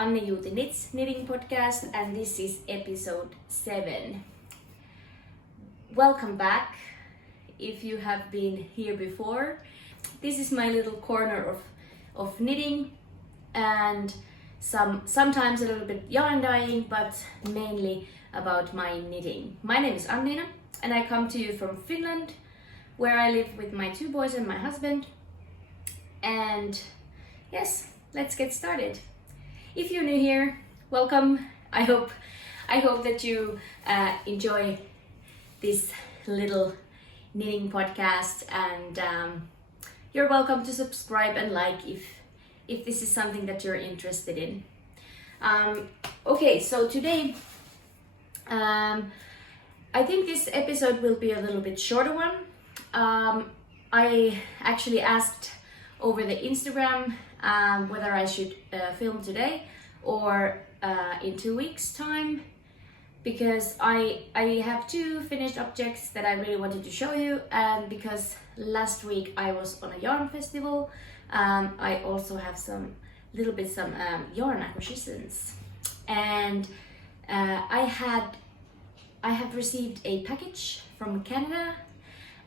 Anne Juuti Knits Knitting Podcast, and this is episode 7. Welcome back if you have been here before. This is my little corner of knitting and sometimes a little bit yarn dyeing, but mainly about my knitting. My name is Anniina and I come to you from Finland, where I live with my 2 boys and my husband. And yes, let's get started. If you're new here, welcome. I hope that you enjoy this little knitting podcast, and you're welcome to subscribe and like if this is something that you're interested in. Okay, so today I think this episode will be a little bit shorter one. I actually asked over the Instagram whether I should film today or in 2 weeks time, because I have 2 finished objects that I really wanted to show you, and because last week I was on a yarn festival, I also have some yarn acquisitions, and I have received a package from Canada.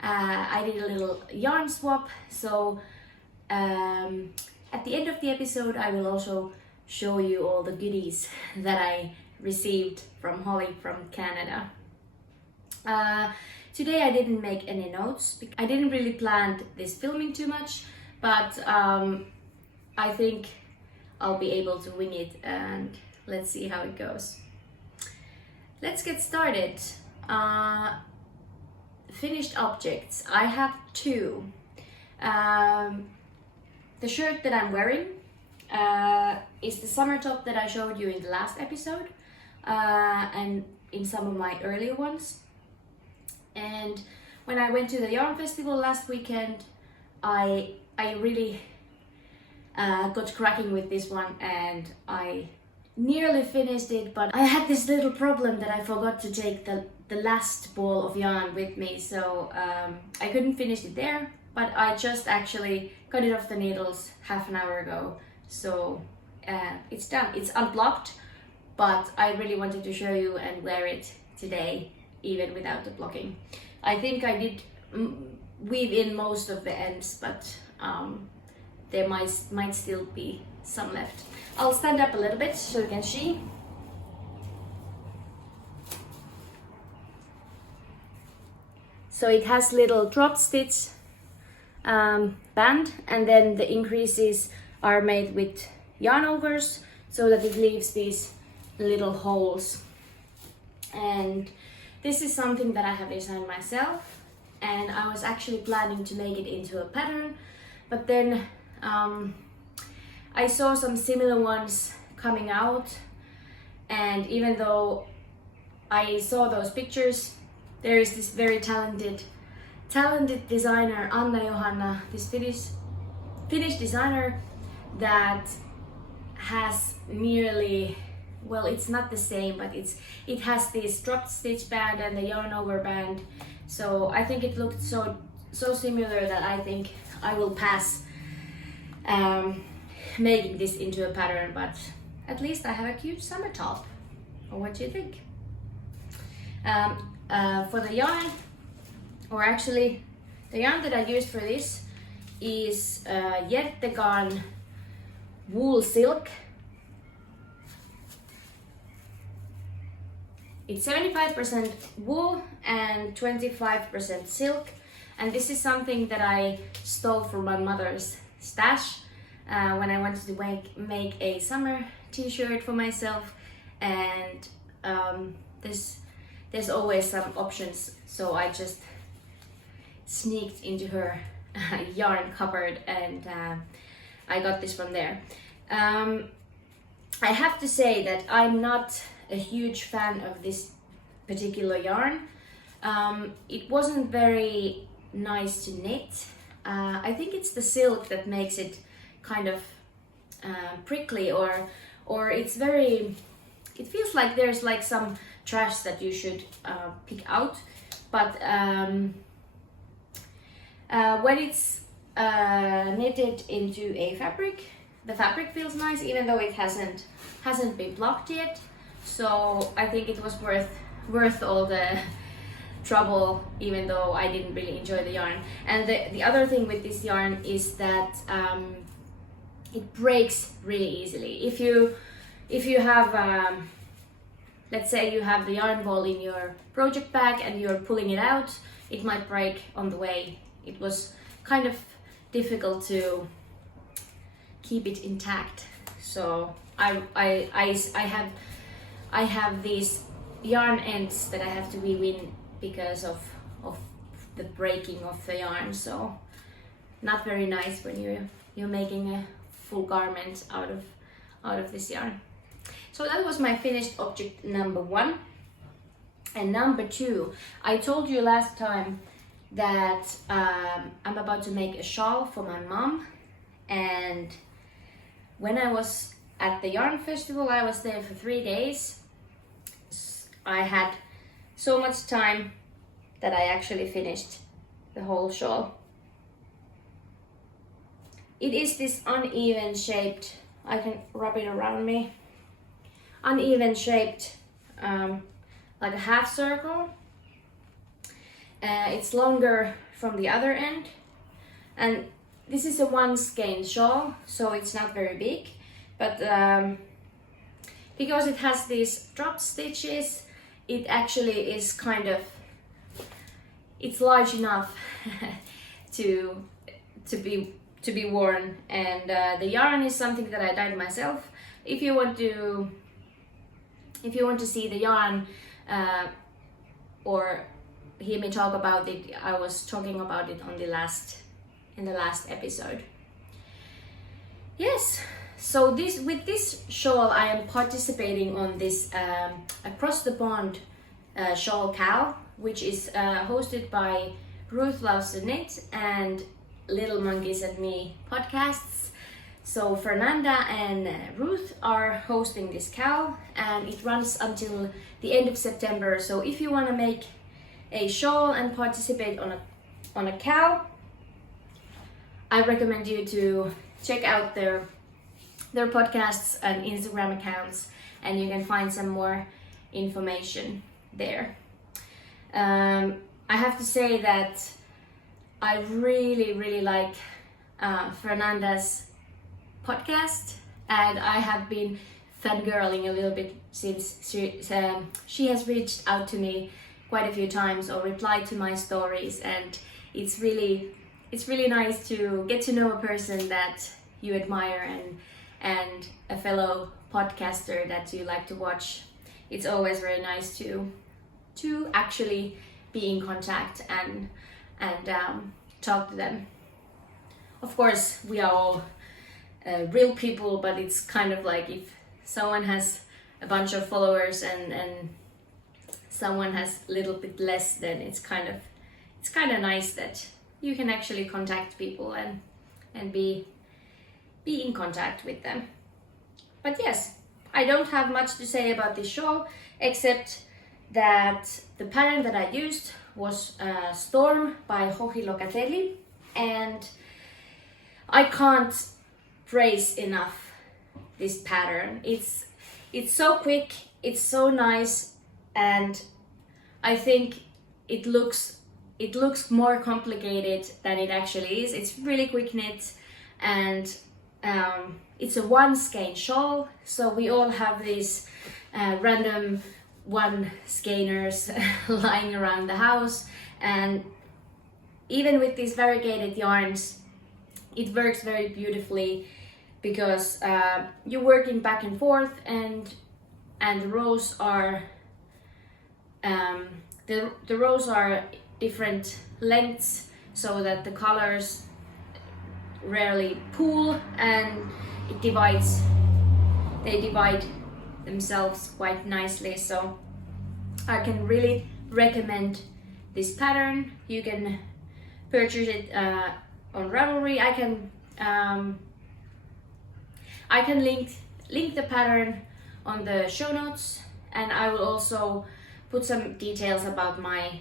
I did a little yarn swap, so at the end of the episode I will also show you all the goodies that I received from Holly from Canada. Today I didn't make any notes. I didn't really plan this filming too much, but I think I'll be able to wing it, and let's see how it goes. Let's get started. Finished objects. I have 2. The shirt that I'm wearing is the summer top that I showed you in the last episode and in some of my earlier ones. And when I went to the yarn festival last weekend, I really got cracking with this one, and I nearly finished it, but I had this little problem that I forgot to take the last ball of yarn with me, so I couldn't finish it there. But I just actually got it off the needles half an hour ago, so it's done. It's unblocked, but I really wanted to show you and wear it today, even without the blocking. I think I did weave in most of the ends, but there might still be some left. I'll stand up a little bit so you can see. So it has little drop stitch band, and then the increases are made with yarn overs so that it leaves these little holes. And this is something that I have designed myself, and I was actually planning to make it into a pattern, but then I saw some similar ones coming out, and even though I saw those pictures, there is this very talented designer, Anna-Johanna, this Finnish designer that has nearly, well, it's not the same, but it has this drop stitch band and the yarn over band. So I think it looked so similar that I think I will pass making this into a pattern, but at least I have a cute summer top. Or what do you think? For the yarn, or actually the yarn that I used for this is Hjertegarn Woolsilk. It's 75% wool and 25% silk, and this is something that I stole from my mother's stash when I wanted to make a summer t-shirt for myself, and there's always some options, so I just sneaked into her yarn cupboard, and I got this from there. I have to say that I'm not a huge fan of this particular yarn. It wasn't very nice to knit. I think it's the silk that makes it kind of prickly, or it's very, it feels like there's like some trash that you should pick out, but when it's knitted into a fabric, the fabric feels nice even though it hasn't been blocked yet. So I think it was worth all the trouble, even though I didn't really enjoy the yarn. And the other thing with this yarn is that it breaks really easily. If you have let's say you have the yarn ball in your project bag and you're pulling it out, it might break on the way. It was kind of difficult to keep it intact. So I have these yarn ends that I have to weave in because of the breaking of the yarn. So not very nice when you're making a full garment out of this yarn. So that was my finished object number 1. And number 2, I told you last time that I'm about to make a shawl for my mom. And when I was at the yarn festival, I was there for 3 days. I had so much time that I actually finished the whole shawl. It is this uneven shaped, I can rub it around me, uneven shaped like a half circle. It's longer from the other end, and this is a 1 skein shawl, so it's not very big, but because it has these drop stitches, it actually is kind of, it's large enough to be worn. And the yarn is something that I dyed myself. If you want to see the yarn or hear me talk about it, I was talking about it on in the last episode. Yes, so with this shawl I am participating on this Across the Pond shawl cal, which is hosted by Ruth Loves to Knit and Little Monkeys and Me podcasts. So Fernanda and Ruth are hosting this cal, and it runs until the end of September. So if you want to make a shawl and participate on a cal, I recommend you to check out their podcasts and Instagram accounts, and you can find some more information there. I have to say that I really like Fernanda's podcast, and I have been fangirling a little bit since she has reached out to me quite a few times or replied to my stories, and it's really nice to get to know a person that you admire and a fellow podcaster that you like to watch. It's always very nice to actually be in contact and talk to them. Of course, we are all real people, but it's kind of like if someone has a bunch of followers and someone has a little bit less, then it's kind of nice that you can actually contact people and be in contact with them. But yes, I don't have much to say about this shawl, except that the pattern that I used was Storm by Joji Locatelli, and I can't praise enough this pattern. It's so quick, it's so nice, and I think it looks more complicated than it actually is. It's really quick knit, and it's a 1 skein shawl, so we all have these random 1 skeiners lying around the house, and even with these variegated yarns, it works very beautifully because you're working back and forth, and the rows are the rows are different lengths, so that the colors rarely pool, and they divide themselves quite nicely. So I can really recommend this pattern. You can purchase it on Ravelry. I can link the pattern on the show notes, and I will also put some details about my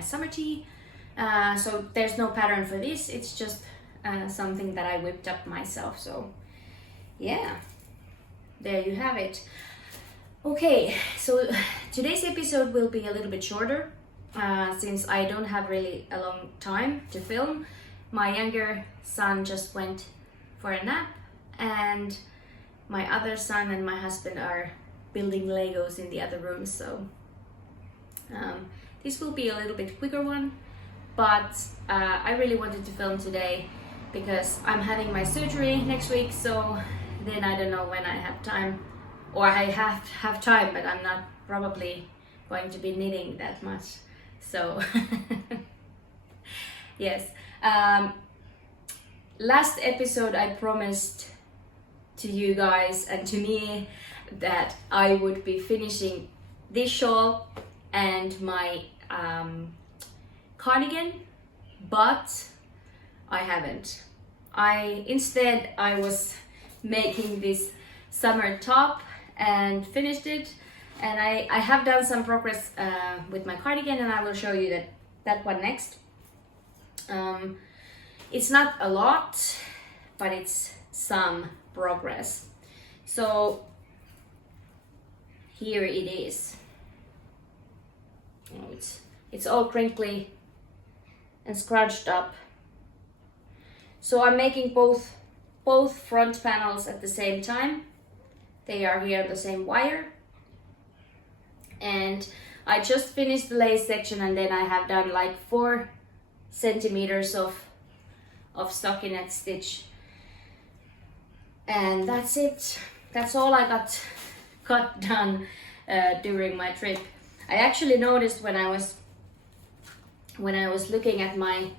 summer tea. So there's no pattern for this, it's just something that I whipped up myself. So yeah, there you have it. Okay, so today's episode will be a little bit shorter since I don't have really a long time to film. My younger son just went for a nap, and my other son and my husband are building Legos in the other room, so this will be a little bit quicker one, but I really wanted to film today because I'm having my surgery next week, so then I don't know when I have time, or I have time, but I'm not probably going to be knitting that much, so yes. Last episode I promised to you guys and to me that I would be finishing this shawl and my cardigan, but I haven't. Instead I was making this summer top and finished it, and I have done some progress with my cardigan, and I will show you that one next. It's not a lot, but it's some progress. So here it is. Oh, it's all crinkly and scrunched up. So I'm making both front panels at the same time. They are here on the same wire. And I just finished the lace section, and then I have done like 4 centimeters of stockinette stitch, and that's it. That's all I got done during my trip. I actually noticed when I was looking at my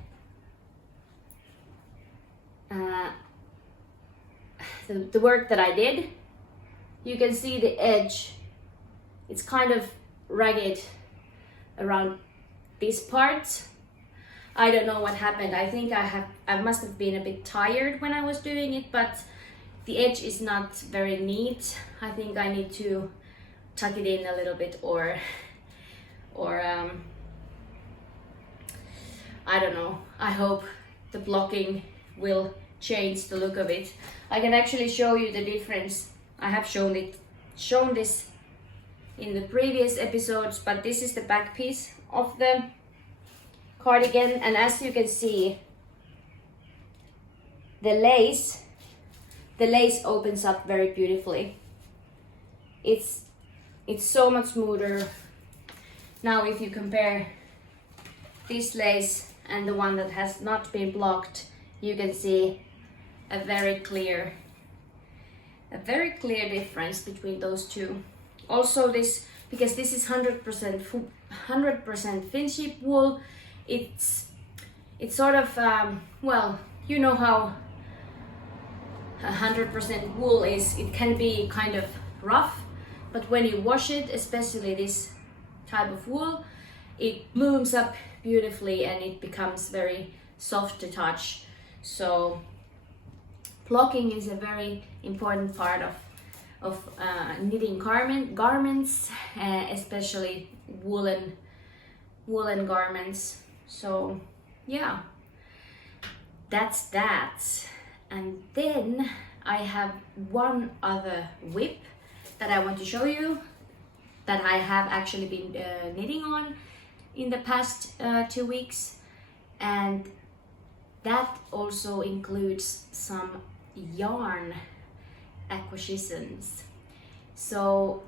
the work that I did, you can see the edge. It's kind of ragged around this part. I don't know what happened. I think I must have been a bit tired when I was doing it, but the edge is not very neat. I think I need to tuck it in a little bit, or I don't know. I hope the blocking will change the look of it. I can actually show you the difference. I have shown this in the previous episodes, but this is the back piece of the cardigan, and as you can see, the lace opens up very beautifully. It's so much smoother. Now if you compare this lace and the one that has not been blocked, you can see a very clear difference between those two. Also this, because this is 100% Finship wool, it's sort of well, you know how 100% wool is. It can be kind of rough, but when you wash it, especially this type of wool, it blooms up beautifully and it becomes very soft to touch. So blocking is a very important part of knitting garments, especially woolen garments. So yeah, that's that. And then I have one other whip that I want to show you that I have actually been knitting on in the past 2 weeks, and that also includes some yarn acquisitions. So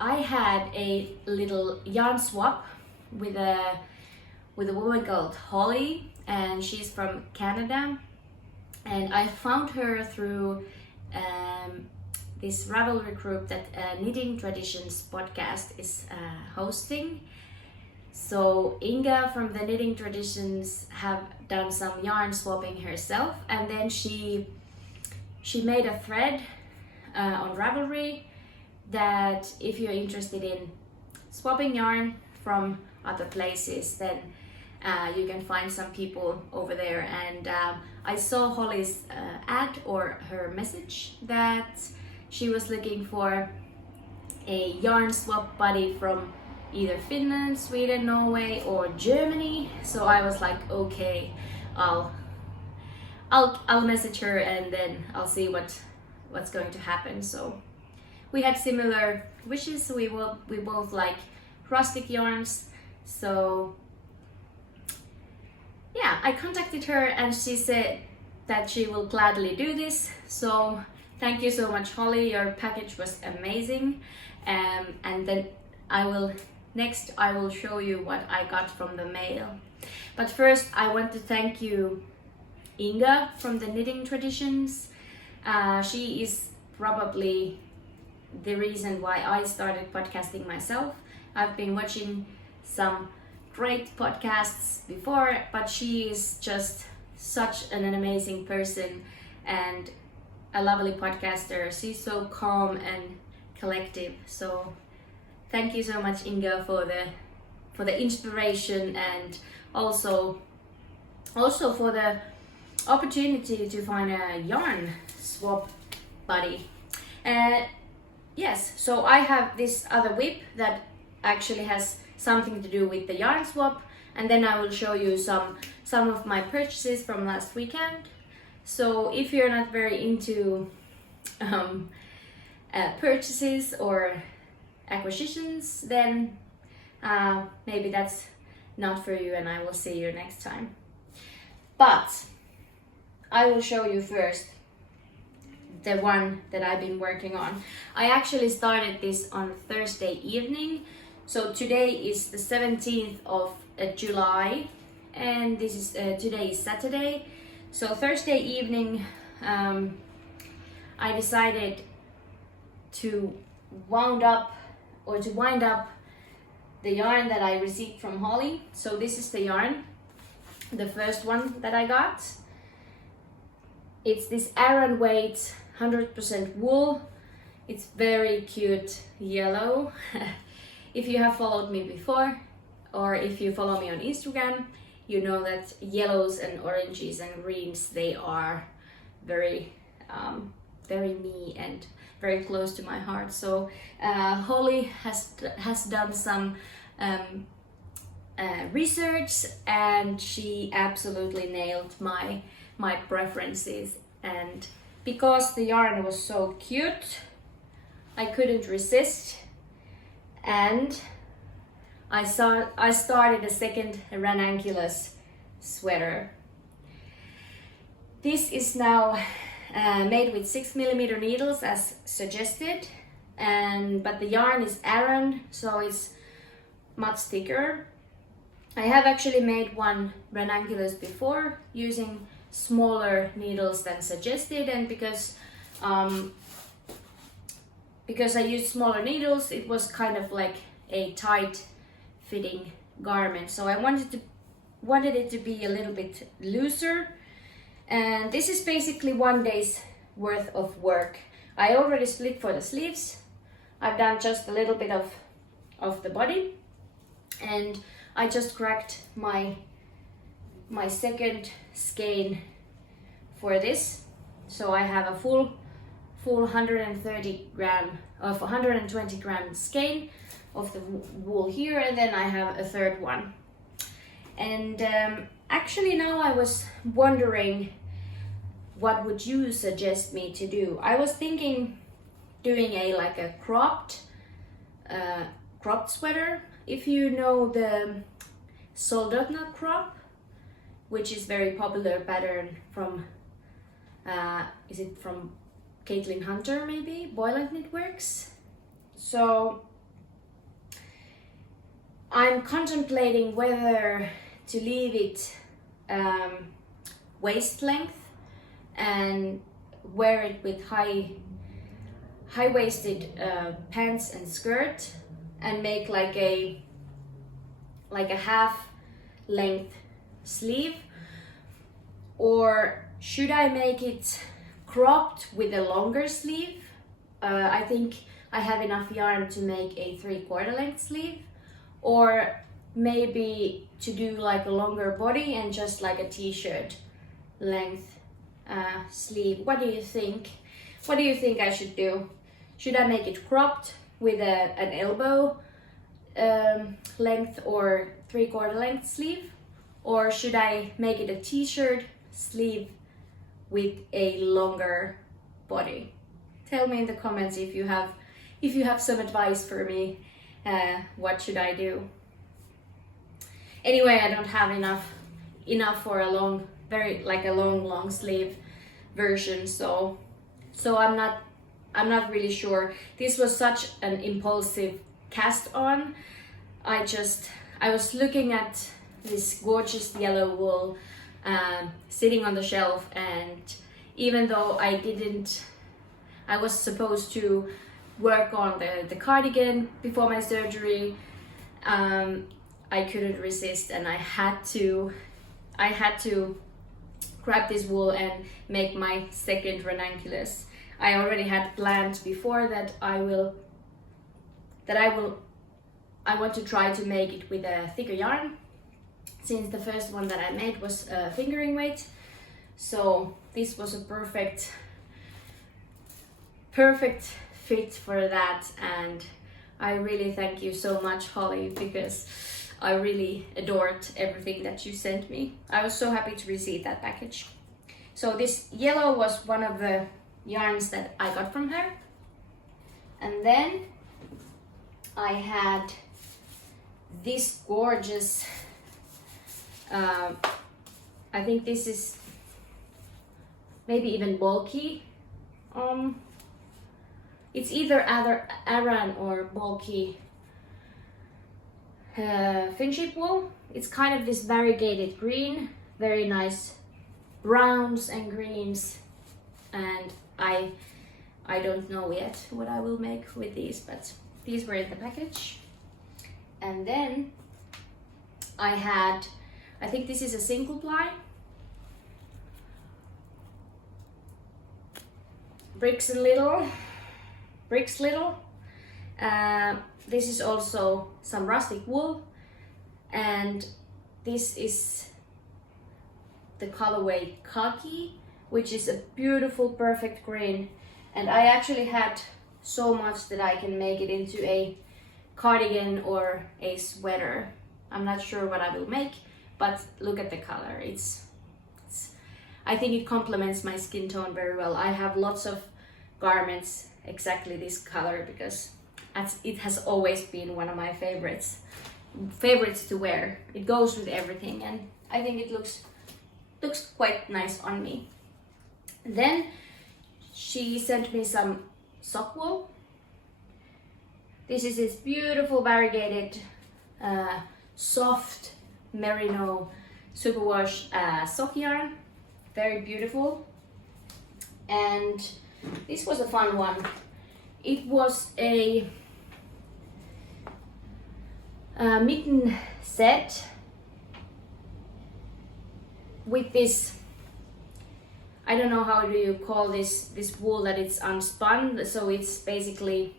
I had a little yarn swap with a woman called Holly, and she's from Canada, and I found her through this Ravelry group that Knittingtraditions podcast is hosting. So Inga from the Knittingtraditions have done some yarn swapping herself, and then she made a thread on Ravelry that if you're interested in swapping yarn from other places, then you can find some people over there. And I saw Holly's ad or her message that she was looking for a yarn swap buddy from either Finland, Sweden, Norway or Germany. So I was like, okay, I'll I'll message her and then I'll see what's going to happen. So we had similar wishes. We both like rustic yarns. So yeah, I contacted her and she said that she will gladly do this. So thank you so much, Holly. Your package was amazing. And then I will show you what I got from the mail. But first I want to thank you, Inga from the Knittingtraditions. She is probably the reason why I started podcasting myself. I've been watching some great podcasts before, but she is just such an amazing person and a lovely podcaster. She's so calm and collective. So thank you so much, Inga, for the inspiration and also for the opportunity to find a yarn swap buddy. Yes, so I have this other whip that actually has something to do with the yarn swap, and then I will show you some of my purchases from last weekend. So if you're not very into purchases or acquisitions, then maybe that's not for you, and I will see you next time. But I will show you first the one that I've been working on. I actually started this on Thursday evening. So today is the 17th of July, and this is today is Saturday. So Thursday evening I decided to wind up the yarn that I received from Holly. So this is the yarn, the first one that I got. It's this Aran weight 100% wool. It's very cute yellow. If you have followed me before, or if you follow me on Instagram, you know that yellows and oranges and greens, they are very me and very close to my heart. So Holly has done some research, and she absolutely nailed my preferences. And because the yarn was so cute, I couldn't resist, and I started a second Ranunculus sweater. This is now made with 6mm needles as suggested, but the yarn is Aran, so it's much thicker. I have actually made one Ranunculus before using smaller needles than suggested, and because I used smaller needles, it was kind of like a tight fitting garment. So I wanted it to be a little bit looser, and this is basically 1 day's worth of work. I already split for the sleeves. I've done just a little bit of the body, and I just cracked my second skein for this. So I have a full 120 gram skein of the wool here, and then I have a third one. And actually now I was wondering, what would you suggest me to do? I was thinking doing a cropped sweater. If you know the Soldotna crop, which is very popular pattern from is it from Caitlin Hunter, maybe Boyland Knitworks. So I'm contemplating whether to leave it waist length and wear it with high-waisted pants and skirt, and make like a half length sleeve, or should I make it cropped with a longer sleeve? I think I have enough yarn to make a 3/4 length sleeve, or maybe to do like a longer body and just like a t-shirt length sleeve. What do you think? What do you think I should do? Should I make it cropped with an elbow length or 3/4 length sleeve, or should I make it a t-shirt sleeve with a longer body? Tell me in the comments if you have some advice for me. What should I do? Anyway, I don't have enough for a long, long sleeve version, so I'm not really sure. This was such an impulsive cast on. I was looking at this gorgeous yellow wool sitting on the shelf, and even though I was supposed to work on the cardigan before my surgery, I couldn't resist, and I had to grab this wool and make my second ranunculus. I already had planned before that I want to try to make it with a thicker yarn, since the first one that I made was fingering weight. So this was a perfect fit for that, and I really thank you so much, Holly, because I really adored everything that you sent me. I was so happy to receive that package. So this yellow was one of the yarns that I got from her, and then I had this gorgeous I think this is maybe even bulky. It's either Aran or bulky Finship wool. It's kind of this variegated green, very nice browns and greens, and I don't know yet what I will make with these, but these were in the package. And then I think this is a single ply Bricks Little. This is also some rustic wool, and this is the colorway Khaki, which is a beautiful perfect green, and I actually had so much that I can make it into a cardigan or a sweater. I'm not sure what I will make, but look at the color. I think it complements my skin tone very well. I have lots of garments exactly this color because it has always been one of my favorites to wear. It goes with everything, and I think it looks quite nice on me. Then she sent me some sock wool. This is this beautiful variegated soft merino superwash sock yarn, very beautiful. And this was a fun one. It was a mitten set with this, I don't know how do you call this wool that it's unspun, so it's basically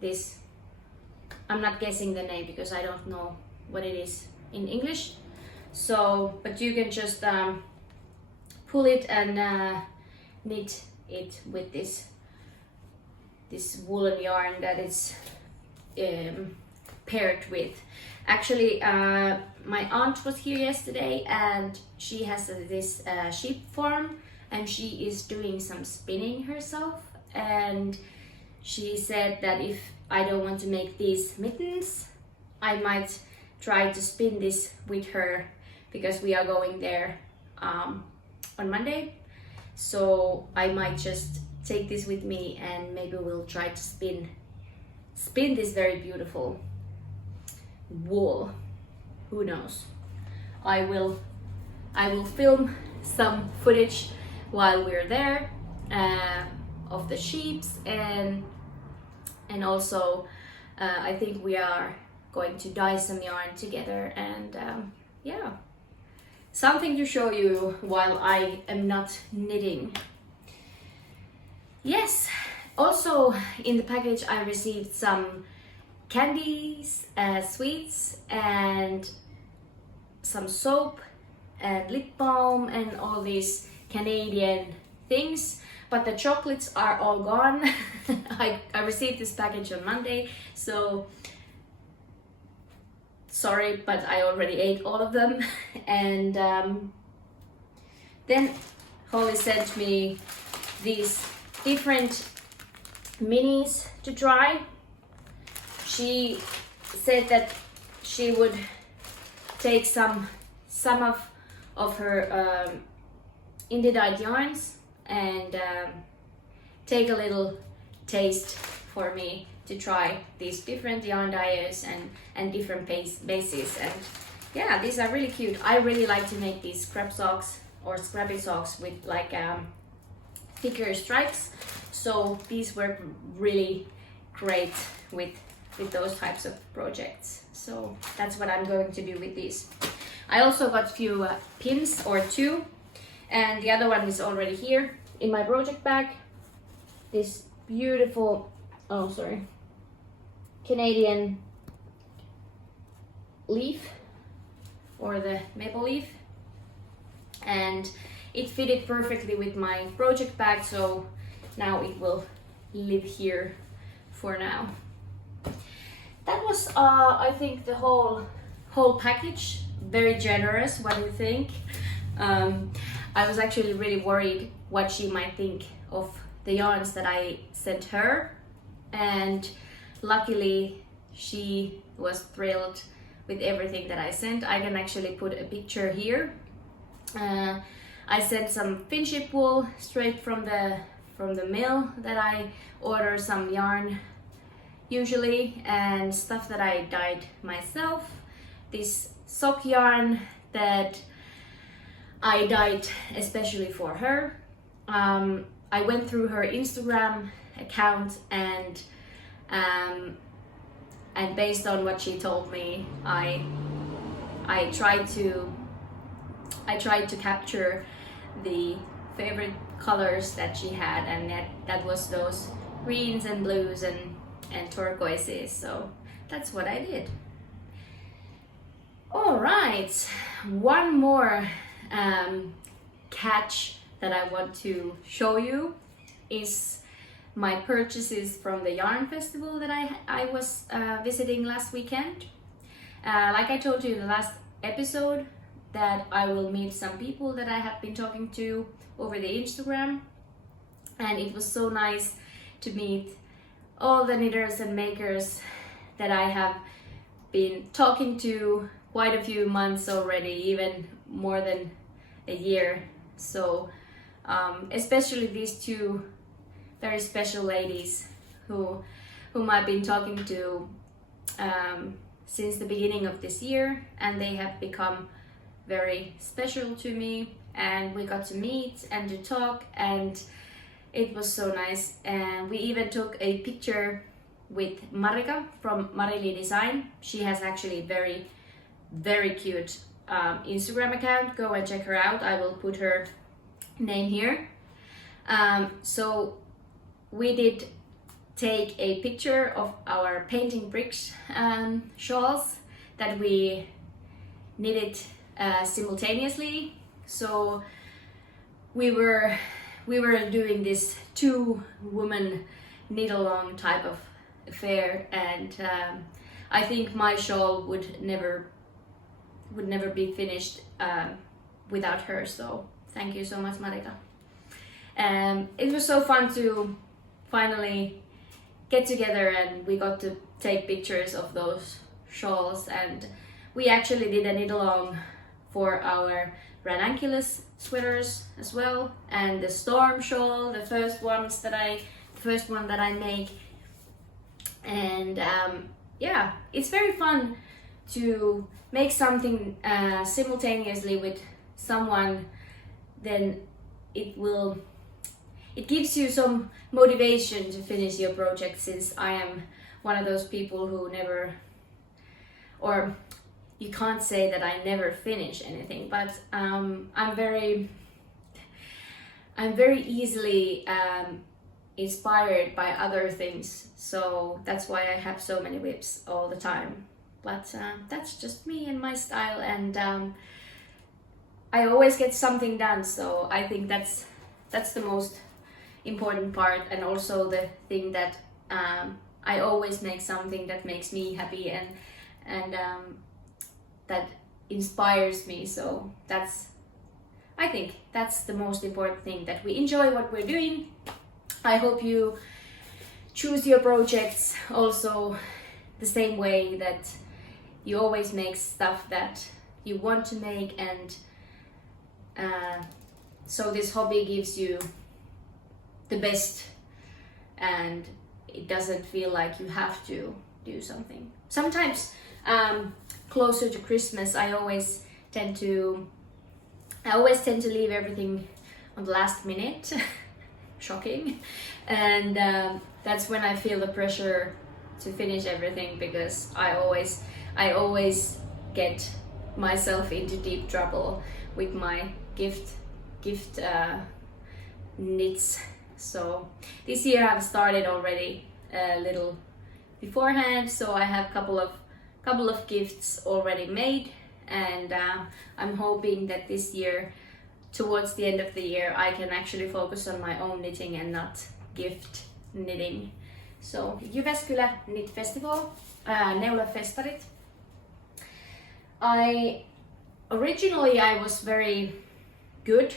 this, I'm not guessing the name because I don't know what it is in English. So, but you can just pull it and knit it with this woolen yarn that it's paired with. Actually, my aunt was here yesterday, and she has this sheep farm, and she is doing some spinning herself, and she said that if I don't want to make these mittens, I might try to spin this with her, because we are going there on Monday. So I might just take this with me, and maybe we'll try to spin this very beautiful wool. Who knows? I will film some footage while we're there of the sheeps, and also I think we are going to dye some yarn together, and yeah, something to show you while I am not knitting. Yes, also in the package I received some candies, sweets, and some soap and lip balm and all these Canadian things, but the chocolates are all gone. I received this package on Monday, so sorry, but I already ate all of them. And then Holly sent me these different minis to try. She said that she would take some of her indie dyed yarns and take a little taste for me to try these different yarn dyers and different bases. And yeah, these are really cute. I really like to make these scrap socks or scrappy socks with like thicker stripes, so these work really great with those types of projects. So that's what I'm going to do with these. I also got a few pins, or 2, and the other one is already here in my project bag. This beautiful, oh sorry, Canadian leaf, or the maple leaf, and it fitted perfectly with my project bag, so now it will live here for now. That was I think the whole package. Very generous. What do you think? I was actually really worried what she might think of the yarns that I sent her, and luckily she was thrilled with everything that I sent. I can actually put a picture here. I sent some Finship wool straight from the mill that I order some yarn usually, and stuff that I dyed myself. This sock yarn that I dyed especially for her. I went through her Instagram account and based on what she told me, I tried to capture the favorite colors that she had, and that was those greens and blues and turquoises. So that's what I did. All right, one more catch that I want to show you is my purchases from the yarn festival that I was visiting last weekend. Like I told you in the last episode, that I will meet some people that I have been talking to over the Instagram, and it was so nice to meet all the knitters and makers that I have been talking to quite a few months already, even more than a year. So especially these 2 very special ladies whom I've been talking to since the beginning of this year, and they have become very special to me, and we got to meet and to talk, and it was so nice. And we even took a picture with Marika from Marili Design. She has actually very cute Instagram account. Go and check her out. I will put her name here. So we did take a picture of our painting bricks shawls that we knitted simultaneously. So we were doing this 2-woman knit along type of affair, and I think my shawl would never be finished without her. So thank you so much, Marika. It was so fun to finally get together, and we got to take pictures of those shawls, and we actually did a knit along for our Ranunculus sweaters as well, and the storm shawl, the first one that I make. And yeah, it's very fun to make something simultaneously with someone. Then it gives you some motivation to finish your project, since I am one of those people who never, or you can't say that I never finish anything, but I'm very easily inspired by other things, so that's why I have so many whips all the time. But that's just me and my style, and I always get something done, so I think that's the most important part, and also the thing that I always make something that makes me happy and that inspires me. So that's I think that's the most important thing, that we enjoy what we're doing. I hope you choose your projects also the same way, that you always make stuff that you want to make, and so this hobby gives you the best and it doesn't feel like you have to do something. Sometimes closer to Christmas I always tend to leave everything on the last minute. Shocking. And that's when I feel the pressure to finish everything, because I always get myself into deep trouble with my gift knits. So this year I've started already a little beforehand, so I have couple of gifts already made, and I'm hoping that this year, towards the end of the year, I can actually focus on my own knitting and not gift knitting. So Jyväskylä Knit Festival, Neulefestarit. Originally I was very good.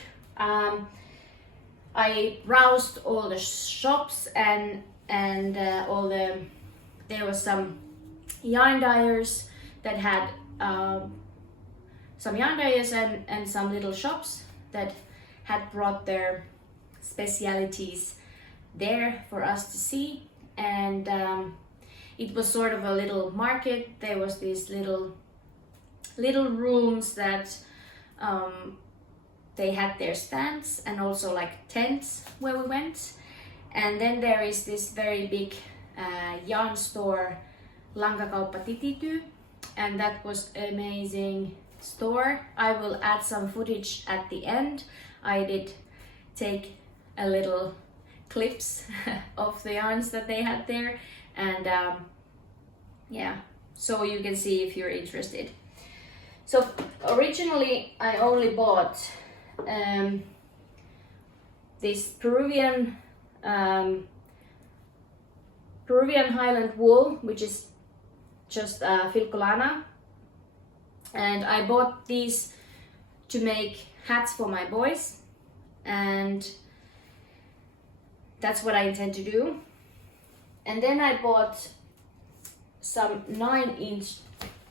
I browsed all the shops and there was some yarn dyers that had some yarn dyers and some little shops that had brought their specialities there for us to see, and it was sort of a little market. There was these little rooms that they had their stands and also like tents where we went, and then there is this very big yarn store, Lankakauppa Titity, and that was amazing store. I will add some footage at the end. I did take a little clips of the yarns that they had there, and yeah, so you can see if you're interested. So originally I only bought this Peruvian Highland wool, which is just filcolana, and I bought these to make hats for my boys, and that's what I intend to do. And then I bought some 9-inch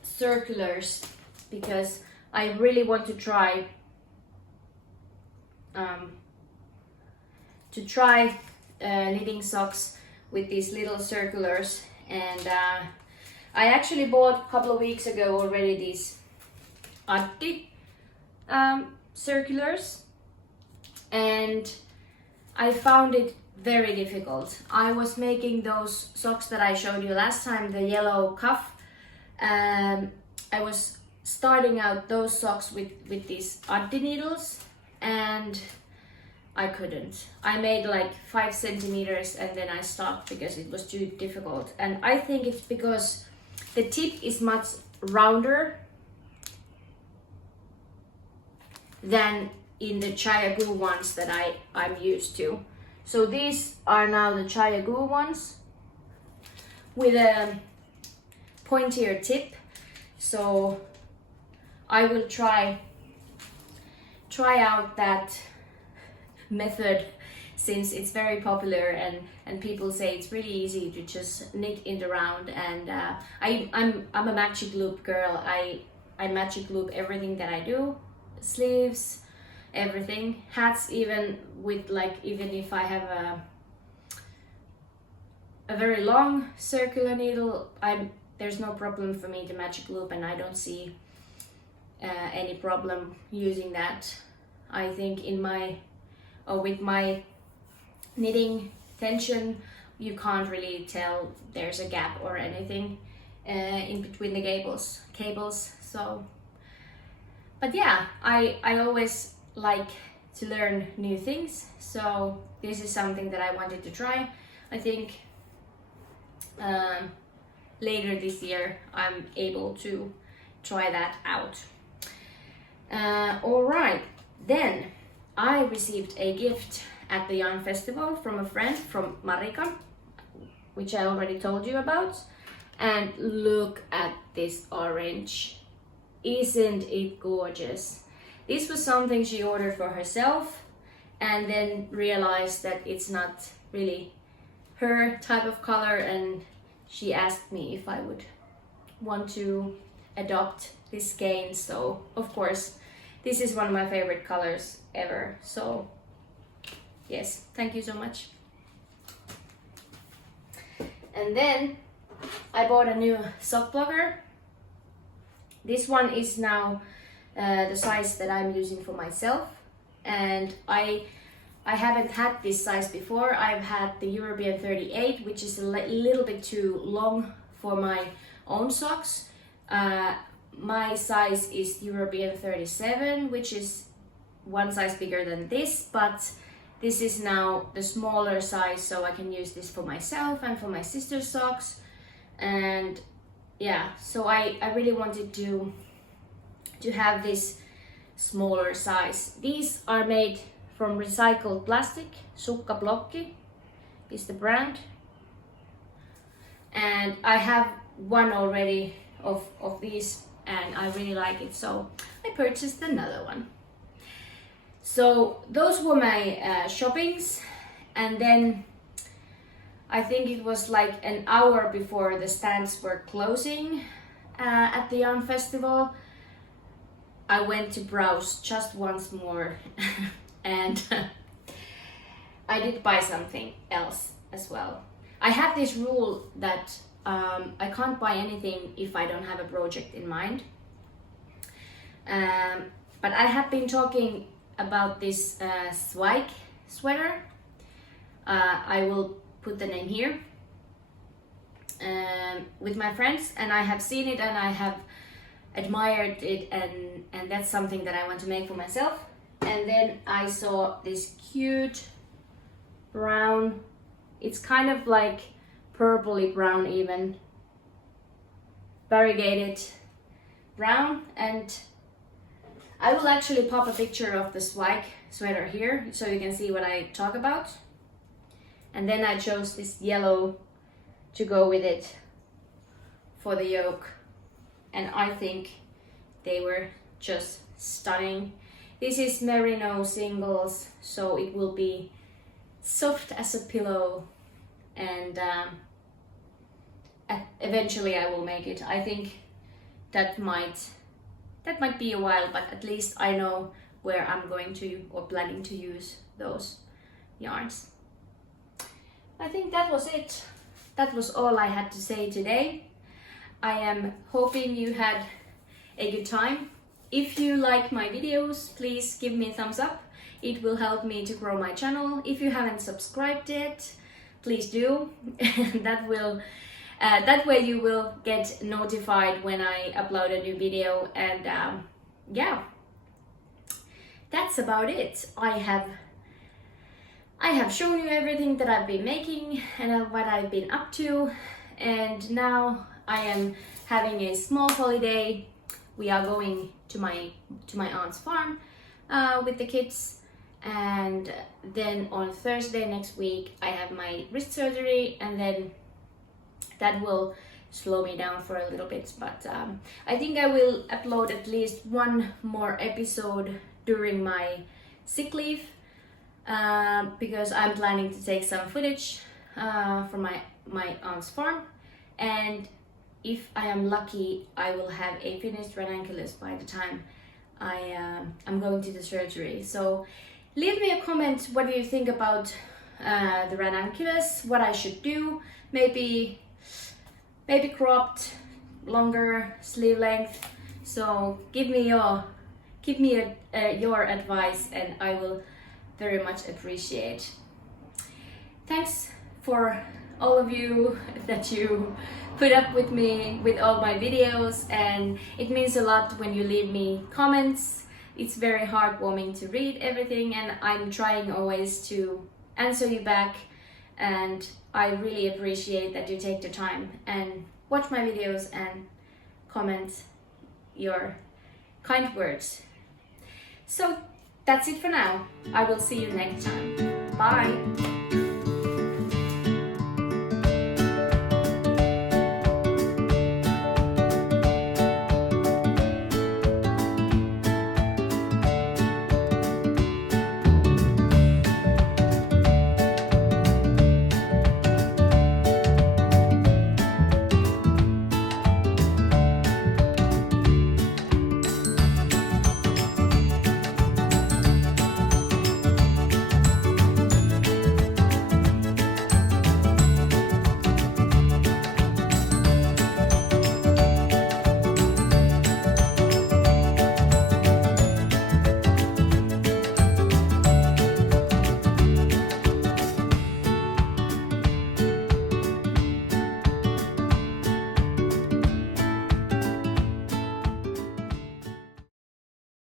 circulars because I really want to try knitting socks with these little circulars, and I actually bought a couple of weeks ago already these Addi circulars, and I found it very difficult. I was making those socks that I showed you last time, the yellow cuff. I was starting out those socks with these Addi needles, and I couldn't. I made like 5 centimeters and then I stopped because it was too difficult. And I think it's because the tip is much rounder than in the Chayagoo ones that I'm used to. So these are now the Chayagoo ones with a pointier tip. So I will try out that method, since it's very popular and people say it's really easy to just knit in the round. And I'm a magic loop girl. I magic loop everything that I do, sleeves, everything, hats, even with even if I have a very long circular needle, there's no problem for me to magic loop, and I don't see any problem using that. I think with my knitting tension, you can't really tell there's a gap or anything in between the cables. So, but yeah, I always like to learn new things, so this is something that I wanted to try. I think later this year I'm able to try that out. Alright, then I received a gift at the yarn festival from a friend, from Marika, which I already told you about. And look at this orange. Isn't it gorgeous? This was something she ordered for herself and then realized that it's not really her type of color, and she asked me if I would want to adopt this skein. So of course this is one of my favorite colors ever, so yes, thank you so much. And then I bought a new sock blocker. This one is now the size that I'm using for myself, and I haven't had this size before. I've had the European 38, which is a little bit too long for my own socks. My size is European 37, which is one size bigger than this, but this is now the smaller size, so I can use this for myself and for my sister's socks. And yeah, so I really wanted to have this smaller size. These are made from recycled plastic. Sukkablokki is the brand, and I have one already of these and I really like it, so I purchased another one. So those were my shoppings, and then I think it was like an hour before the stands were closing at the yarn festival. I went to browse just once more and I did buy something else as well. I have this rule that I can't buy anything if I don't have a project in mind. But I have been talking about this Zweig sweater. I will put the name here, with my friends, and I have seen it and I have admired it, and that's something that I want to make for myself. And then I saw this cute brown, it's kind of like purpley brown, even variegated brown, and I will actually pop a picture of the Zweig sweater here so you can see what I talk about. And then I chose this yellow to go with it for the yoke, and I think they were just stunning. This is merino singles, so it will be soft as a pillow, and eventually I will make it. I think that might be a while, but at least I know where I'm going to or planning to use those yarns. I think that was it. That was all I had to say today. I am hoping you had a good time. If you like my videos, please give me a thumbs up. It will help me to grow my channel. If you haven't subscribed yet, please do. That way you will get notified when I upload a new video. And yeah, that's about it. I have shown you everything that I've been making and what I've been up to, and now I am having a small holiday. We are going to my aunt's farm with the kids, and then on Thursday next week I have my wrist surgery, and then that will slow me down for a little bit, but I think I will upload at least one more episode during my sick leave, because I'm planning to take some footage from my aunt's farm, and if I am lucky I will have a finished ranunculus by the time I'm going to the surgery. So leave me a comment, what do you think about the ranunculus, what I should do, maybe cropped, longer sleeve length. So give me your advice, and I will very much appreciate. Thanks for all of you that you put up with me with all my videos, and it means a lot when you leave me comments. It's very heartwarming to read everything, and I'm trying always to answer you back, and I really appreciate that you take the time and watch my videos and comment your kind words. So that's it for now. I will see you next time. Bye!